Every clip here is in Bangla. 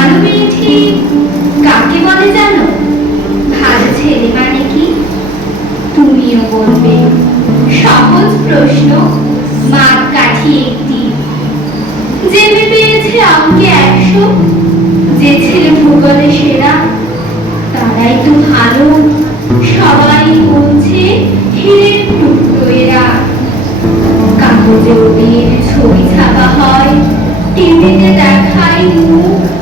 ভালো মেয়ে ঠিক কাকে বলে জানো? ভালো ছেলে মানে কি? তুমিও বলবে। সহজ প্রশ্ন মাপ কাঠি একটি। যে পেয়েছে অঙ্কে একশো।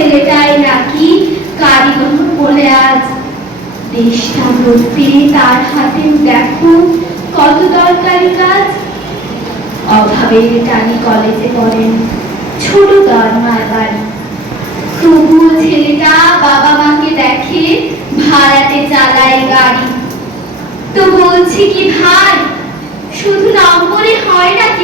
ছেলেটাই নাকি কারিগর বলে আজ দেশটা গড়তে তার হাতে দেখো কত দরকারি কাজ। অভাবের টানি কলেজে পড়েন ছোট দরমার বাড়ি। তবুও ছেলেটা বাবা মাকে দেখে ভাড়াতে চালায় গাড়ি। তো বলছি কি ভাই, শুধু নম্বরে হয় মাপ